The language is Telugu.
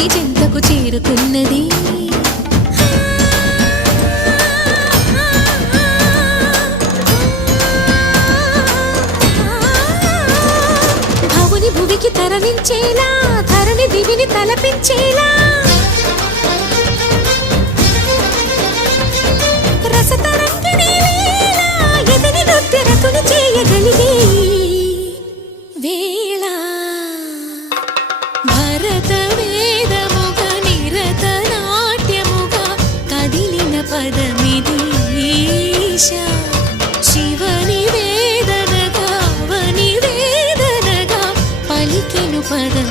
శివుని చెంతకు చేరుకున్నది. భవుని భువికి తరలించేలా, ధరణి దివిని తలపించేలా రసతరంగిణి లీల ఎదిని నృత్యరతుని చేయగలిగే వేళ. భరత వేదముగా నిరత నాట్యముగా కదిలిన పదమిది ఈశా. శివని వేదనగా వని వేదనగా పలికెను పదం